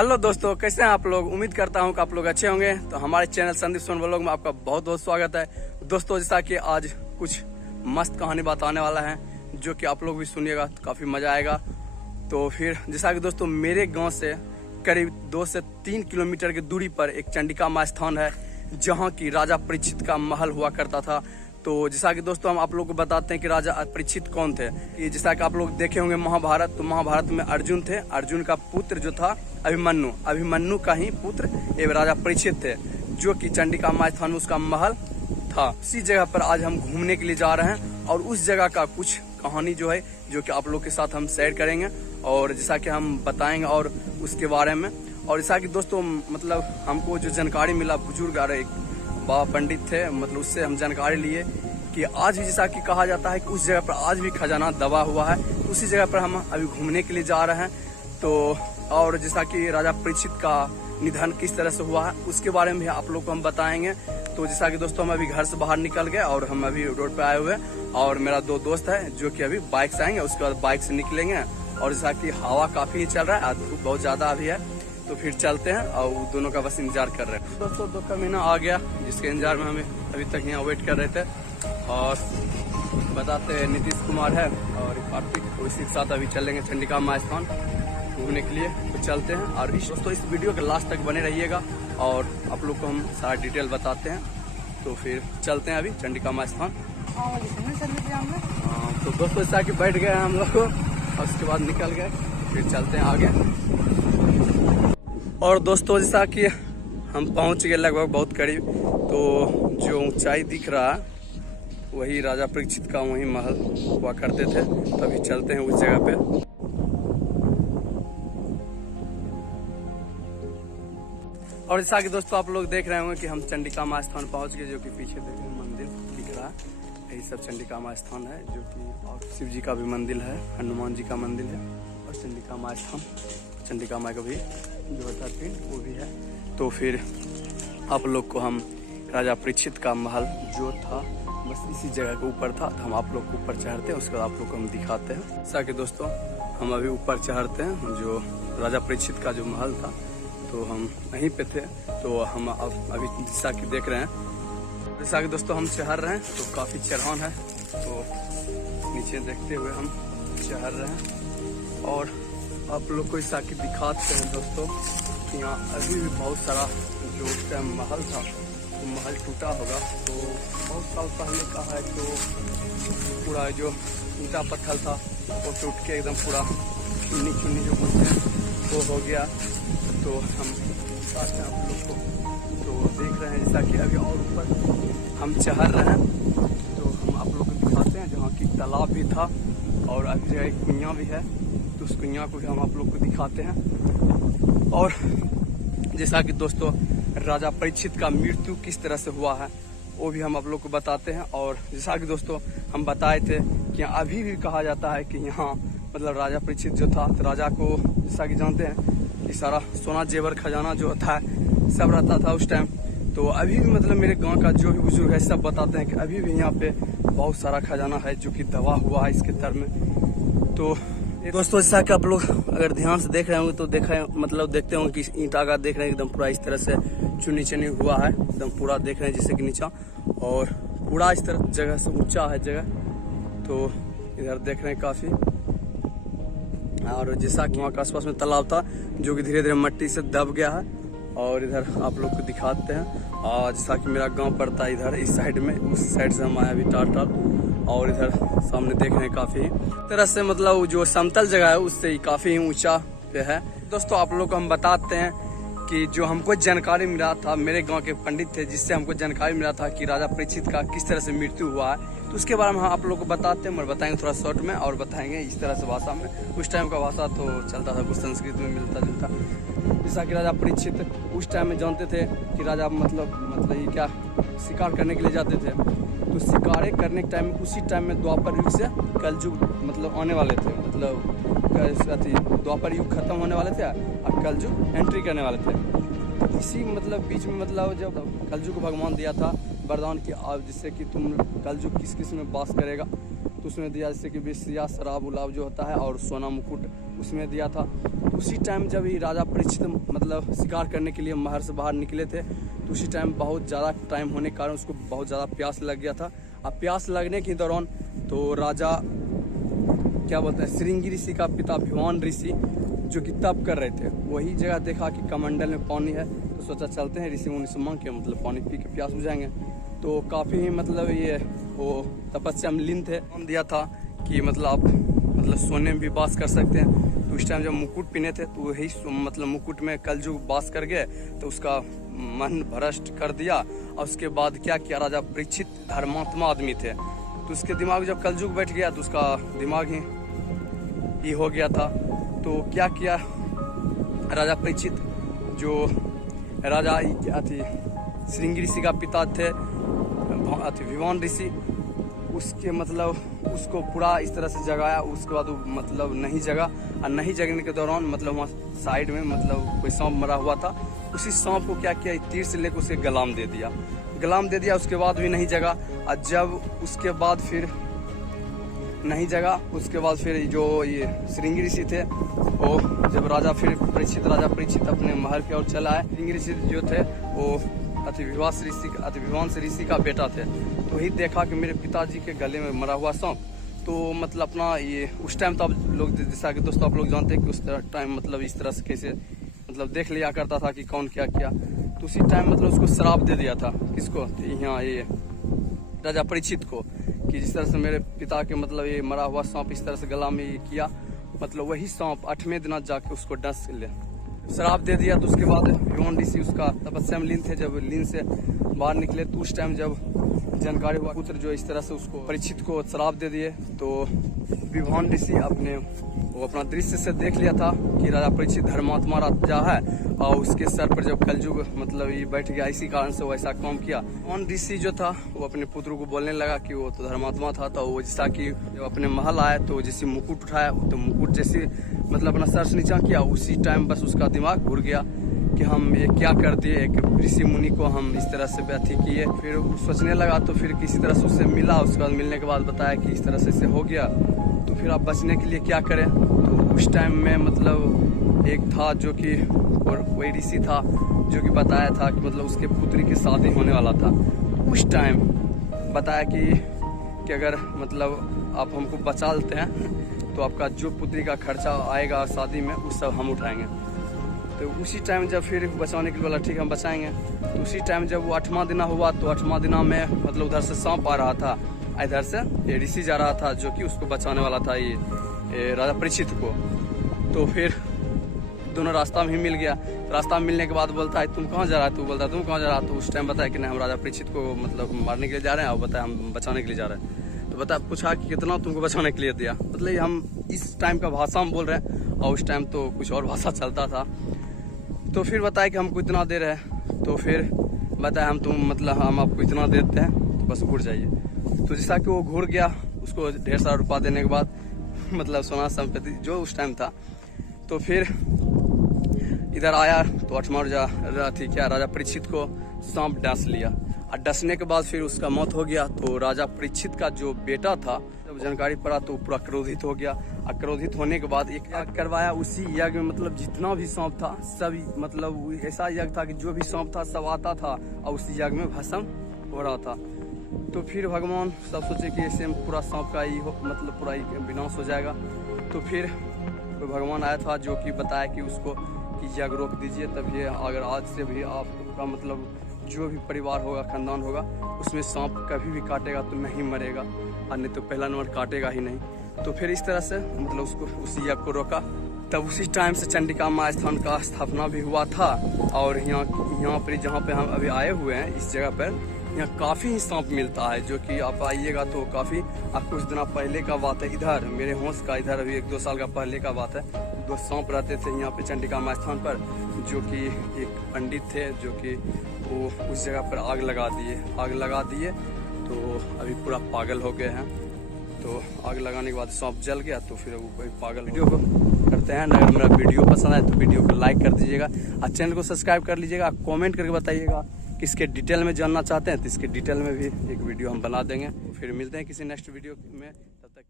Hello दोस्तों, कैसे हैं आप लोग। उम्मीद करता हूं कि आप लोग अच्छे होंगे। तो हमारे चैनल संदीप सोन व्लॉग में आपका बहुत बहुत स्वागत है। दोस्तों, जैसा कि आज कुछ मस्त कहानी बताने वाला है जो कि आप लोग भी सुनिएगा तो काफ़ी मज़ा आएगा। तो फिर जैसा कि दोस्तों, मेरे गांव से करीब 2 से 3 किलोमीटर की दूरी पर एक चंडिका माँ स्थान है जहाँ की राजा परीक्षित का महल हुआ करता था। तो जैसा कि दोस्तों, हम आप लोग को बताते हैं कि राजा परीक्षित कौन थे। कि जैसा कि आप लोग देखे होंगे महाभारत, तो महाभारत में अर्जुन थे। अर्जुन का पुत्र जो था अभिमन्यु का ही पुत्र एवं राजा परीक्षित थे, जो कि चंडिका माँ स्थान में उसका महल था। उसी जगह पर आज हम घूमने के लिए जा रहे हैं और उस जगह का कुछ कहानी जो है जो कि आप लोग के साथ हम शेयर करेंगे और जैसा कि हम बताएंगे और उसके बारे में। और जैसा कि दोस्तों, मतलब हमको जो जानकारी मिला, बुजुर्ग आ रहे बाबा पंडित थे, मतलब उससे हम जानकारी लिए कि आज भी जैसा कि कहा जाता है कि उस जगह पर आज भी खजाना दबा हुआ है। तो उसी जगह पर हम अभी घूमने के लिए जा रहे हैं। तो और जैसा कि राजा परीक्षित का निधन किस तरह से हुआ है उसके बारे में भी आप लोग को हम बताएंगे। तो जैसा कि दोस्तों, हम अभी घर से बाहर निकल गए और हम अभी रोड पे आए हुए हैं और मेरा 2 दोस्त है जो कि अभी बाइक से आएंगे, उसके बाद बाइक से निकलेंगे। और जैसा कि हवा काफी चल रहा है, धूप बहुत ज्यादा अभी है, तो फिर चलते हैं और दोनों का बस इंतजार कर रहे हैं। दोस्तों, 2 का महीना आ गया जिसके इंतजार में हमें अभी तक यहाँ वेट कर रहे थे। और बताते हैं, नीतीश कुमार है और कार्तिक, उसी के साथ अभी चलेंगे चंडिका माँ स्थान घूमने के लिए। तो चलते हैं। और दोस्तों, इस वीडियो के लास्ट तक बने रहिएगा और आप लोग को हम सारा डिटेल बताते हैं। तो फिर चलते हैं अभी चंडिका माँ स्थान। तो दोस्तों, ऐसा कि बैठ गए हम लोग और उसके बाद निकल गए, फिर चलते हैं आगे। और दोस्तों, जैसा कि हम पहुंच गए लगभग बहुत करीब, तो जो ऊंचाई दिख रहा है वही राजा परीक्षित का वही महल हुआ करते थे। तो अभी चलते हैं उस जगह पे। और जैसा कि दोस्तों, आप लोग देख रहे होंगे कि हम चंडिका माँ स्थान पहुंच गए, जो कि पीछे देख रहे मंदिर दिख रहा है, यही सब चंडिका माँ स्थान है। जो कि और शिव जी का भी मंदिर है, हनुमान जी का मंदिर है और चंडिका माँ स्थान, चंडिका माँ का भी जो होता है वो भी है। तो फिर आप लोग को हम राजा परीक्षित का महल जो था बस इसी जगह के ऊपर था, तो हम आप लोग को ऊपर चढ़ते हैं, उसके बाद आप लोग को हम दिखाते हैं। जैसा कि दोस्तों, हम अभी ऊपर चढ़ते हैं। जो राजा परीक्षित का जो महल था तो हम वहीं पे थे। तो हम अब अभी जैसा कि देख रहे हैं, जैसा कि दोस्तों हम चढ़ रहे हैं, तो काफ़ी चढ़ान है, तो नीचे देखते हुए हम चढ़ रहे हैं। और आप लोग को ऐसा कि दिखाते हैं दोस्तों कि यहाँ अभी भी बहुत सारा जो उस टाइम महल था तो महल टूटा होगा। तो बहुत साल पहले का है, तो पूरा जो ईंटा पत्थर था वो टूट के एकदम पूरा चुन्नी जो बोलते हैं वो हो गया। तो हम साथ में आप लोग को तो देख रहे हैं, जैसा कि अभी और ऊपर हम चढ़ रहे हैं। तो हम आप लोग को दिखाते हैं जहाँ की तालाब भी था और अभी एक कुइयाँ भी है, तो उस कुइयाँ को भी हम आप लोग को दिखाते हैं। और जैसा कि दोस्तों, राजा परीक्षित का मृत्यु किस तरह से हुआ है वो भी हम आप लोग को बताते हैं। और जैसा कि दोस्तों हम बताए थे कि अभी भी कहा जाता है कि यहाँ मतलब राजा परीक्षित जो था, तो राजा को जैसा कि जानते हैं कि सारा सोना जेवर खजाना जो होता है सब रहता था उस टाइम। तो अभी भी मतलब मेरे गांव का जो भी बुजुर्ग है सब बताते हैं कि अभी भी यहाँ पे बहुत सारा खजाना है जो कि दबा हुआ है इसके तर में। तो दोस्तों, जैसा कि आप लोग अगर ध्यान से देख रहे होंगे तो देखते होंगे कि ईंटा का देख रहे हैं एकदम पूरा इस तरह से चुनी हुआ है, एकदम पूरा देख रहे हैं जैसे कि नीचा, और पूरा इस तरह जगह से ऊंचा है जगह। तो इधर देख रहे हैं काफी। और जैसा कि वहाँ के आसपास में तालाब था जो कि धीरे धीरे मिट्टी से दब गया है। और इधर आप लोग को दिखाते हैं, और जैसा कि मेरा गांव पड़ता है इधर इस साइड में, उस साइड से हम आए अभी टाल। और इधर सामने देख रहे हैं काफी तरह से मतलब जो समतल जगह है उससे काफी ऊंचा पे है। दोस्तों, आप लोग को हम बताते हैं कि जो हमको जानकारी मिला था, मेरे गांव के पंडित थे जिससे हमको जानकारी मिला था कि राजा परीक्षित का किस तरह से मृत्यु हुआ है, तो उसके बारे में हम आप लोग को बताते हैं और बताएंगे थोड़ा शॉर्ट में, और बताएंगे इस तरह से भाषा में। उस टाइम का भाषा तो चलता था कुछ संस्कृत में मिलता जुलता। जैसा कि राजा परीक्षित उस टाइम में जानते थे कि राजा मतलब ये क्या शिकार करने के लिए जाते थे। तो शिकार करने के टाइम में उसी टाइम में द्वापर युग से कलयुग मतलब आने वाले थे, मतलब द्वापर युग खत्म होने वाले थे और कलयुग एंट्री करने वाले थे। इसी मतलब बीच में मतलब जब कलयुग को भगवान दिया था वरदान की, जिससे कि तुम कलयुग किस किस में वास करेगा, तो उसमें दिया जैसे कि विषया शराब उलाब जो होता है और सोना मुकुट उसमें दिया था। तो उसी टाइम जब ये राजा परीक्षित मतलब शिकार करने के लिए महल से बाहर निकले थे, तो उसी टाइम बहुत ज़्यादा टाइम होने के कारण उसको बहुत ज़्यादा प्यास लग गया था। अब प्यास लगने के दौरान तो राजा क्या बोलते हैं, श्रृंगी ऋषि का पिता भिवान ऋषि जो कि तप कर रहे थे, वही जगह देखा कि कमंडल में पानी है, तो सोचा चलते हैं ऋषि मुनि से मांग के मतलब पानी पी के प्यास बुझाएंगे। तो काफ़ी मतलब ये वो तपस्या में लीन थे। हम दिया था कि मतलब आप मतलब सोने में भी वास कर सकते हैं। तो उस टाइम जब मुकुट पहने थे तो वही मतलब मुकुट में कलयुग वास कर गए, तो उसका मन भ्रष्ट कर दिया। और उसके बाद क्या किया, राजा परीक्षित धर्मात्मा आदमी थे, तो उसके दिमाग जब कलयुग बैठ गया तो उसका दिमाग ही हो गया था। तो क्या किया राजा परीक्षित, जो राजा अति श्रृंगी ऋषि का पिता थे अति भिवान ऋषि, उसके मतलब उसको पूरा इस तरह से जगाया। उसके बाद वो मतलब नहीं जगा, और नहीं जगने के दौरान मतलब वहाँ साइड में मतलब कोई सांप मरा हुआ था, उसी सांप को क्या किया, तीर से लेकर उसे गलाम दे दिया। उसके बाद भी नहीं जगा। और जब उसके बाद फिर नहीं जगा, उसके बाद फिर जो ये श्रृंगी ऋषि थे वो जब राजा परीक्षित अपने महल की ओर चला है, श्रृंगी ऋषि जो थे वो अति विवान ऋषि का बेटा थे। तो वही देखा कि मेरे पिताजी के गले में मरा हुआ सांप। तो मतलब अपना ये उस टाइम तो आप लोग जैसा कि दोस्तों आप लोग जानते हैं कि उस टाइम मतलब इस तरह से कैसे मतलब देख लिया करता था कि कौन क्या किया। तो उसी टाइम मतलब उसको श्राप दे दिया था, किसको, यहाँ ये राजा परीक्षित को, कि जिस तरह से मेरे पिता के मतलब ये मरा हुआ सांप इस तरह से गला में ये किया, मतलब वही सांप 8वें दिन जाके उसको डस ले श्राप दे दिया। तो उसके बाद भिवान ऋषि उसका तपस्या में लीन थे। जब लीन से बाहर निकले तो उस टाइम जब जानकारी हुआ पुत्र जो इस तरह से उसको परीक्षित को श्राप दे दिए, तो भिवान ऋषि अपना दृश्य से देख लिया था कि राजा परीक्षित धर्मात्मा राजा है, और उसके सर पर जब कलयुग मतलब ये बैठ गया, इसी कारण से वो ऐसा काम किया। भिवान ऋषि जो था वो अपने पुत्र को बोलने लगा कि वो तो धर्मात्मा था। तो वो जैसा कि जब अपने महल आए तो जैसे मुकुट उठाया, तो मुकुट जैसे मतलब अपना सर से नीचा किया, उसी टाइम बस उसका दिमाग घुर गया कि हम ये क्या कर दिए, एक ऋषि मुनि को हम इस तरह से व्यथी किए। फिर वो सोचने लगा, तो फिर किसी तरह से उससे मिला। उसके बाद मिलने के बाद बताया कि इस तरह से हो गया, तो फिर आप बचने के लिए क्या करें। तो उस टाइम में मतलब एक था जो कि वही ऋषि था जो कि बताया था कि मतलब उसके पुत्री की शादी होने वाला था। उस टाइम बताया कि अगर मतलब आप हमको बचा लेते हैं तो आपका जो पुत्री का खर्चा आएगा शादी में वो सब हम उठाएंगे। तो उसी टाइम जब फिर बचाने के लिए बोला ठीक है हम बचाएंगे। तो उसी टाइम जब वो 8वां दिन हुआ, तो 8वां दिन में मतलब उधर से सांप आ रहा था, इधर से ये ऋषि जा रहा था जो कि उसको बचाने वाला था ये राजा परीक्षित को। तो फिर दोनों रास्ता में ही मिल गया। रास्ता में मिलने के बाद बोलता है तुम कहाँ जा रहा है, तू बोलता है तुम कहाँ जा रहा है। तो उस टाइम बताया कि नहीं हम राजा परीक्षित को मतलब मारने के लिए जा रहे हैं, और बताया हम बचाने के लिए जा रहे हैं। तो बता पूछा कि कितना तुमको बचाने के लिए दिया, मतलब हम इस टाइम का भाषा में बोल रहे हैं, और उस टाइम तो कुछ और भाषा चलता था। तो फिर बताया कि हमको इतना दे रहे हैं। तो फिर बताया हम आपको इतना देते हैं, तो बस घुर जाइए। तो जैसा कि वो घुर गया, उसको ढेर सारा रुपया देने के बाद मतलब सोना संपत्ति जो उस टाइम था। तो फिर इधर आया तो 8वां राजा परीक्षित को सांप डस लिया, और डसने के बाद फिर उसका मौत हो गया। तो राजा परीक्षित का जो बेटा था जब जानकारी पड़ा तो पूरा क्रोधित हो गया, और क्रोधित होने के बाद एक यज्ञ करवाया। उसी यज्ञ में मतलब जितना भी सांप था सब मतलब ऐसा यज्ञ था कि जो भी सांप था सब आता था और उसी यज्ञ में भस्म हो रहा था। तो फिर भगवान सब सोचे कि ऐसे पूरा सांप का मतलब पूरा विनाश हो जाएगा। तो फिर कोई भगवान आया था जो कि बताया कि उसको कि यज्ञ रोक दीजिए, तब ये अगर आज से भी आपका मतलब जो भी परिवार होगा खानदान होगा उसमें सांप कभी भी काटेगा तो नहीं मरेगा, और नहीं तो पहला नंबर काटेगा ही नहीं। तो फिर इस तरह से मतलब उसको उस यज्ञ को रोका। तब उसी टाइम से चंडिका माँ स्थान का स्थापना भी हुआ था। और यहाँ पर जहाँ पे हम अभी आए हुए हैं इस जगह पर, यहाँ काफ़ी ही सांप मिलता है, जो कि आप आइएगा तो काफ़ी। आप कुछ दिन पहले का बात है, इधर मेरे होश का इधर अभी 1-2 साल का पहले का बात है, 2 सांप रहते थे यहाँ पे चंडिका माँ स्थान पर, जो कि एक पंडित थे जो कि वो उस जगह पर आग लगा दिए तो अभी पूरा पागल हो गए हैं। तो आग लगाने के बाद सांप जल गया, तो फिर वो कोई पागल। वीडियो को करते हैं, अगर मेरा वीडियो पसंद आए तो वीडियो को लाइक कर दीजिएगा, और चैनल को सब्सक्राइब कर लीजिएगा। कमेंट करके बताइएगा किसके डिटेल में जानना चाहते हैं, तो इसके डिटेल में भी एक वीडियो हम बना देंगे। फिर मिलते हैं किसी नेक्स्ट वीडियो में, तब तक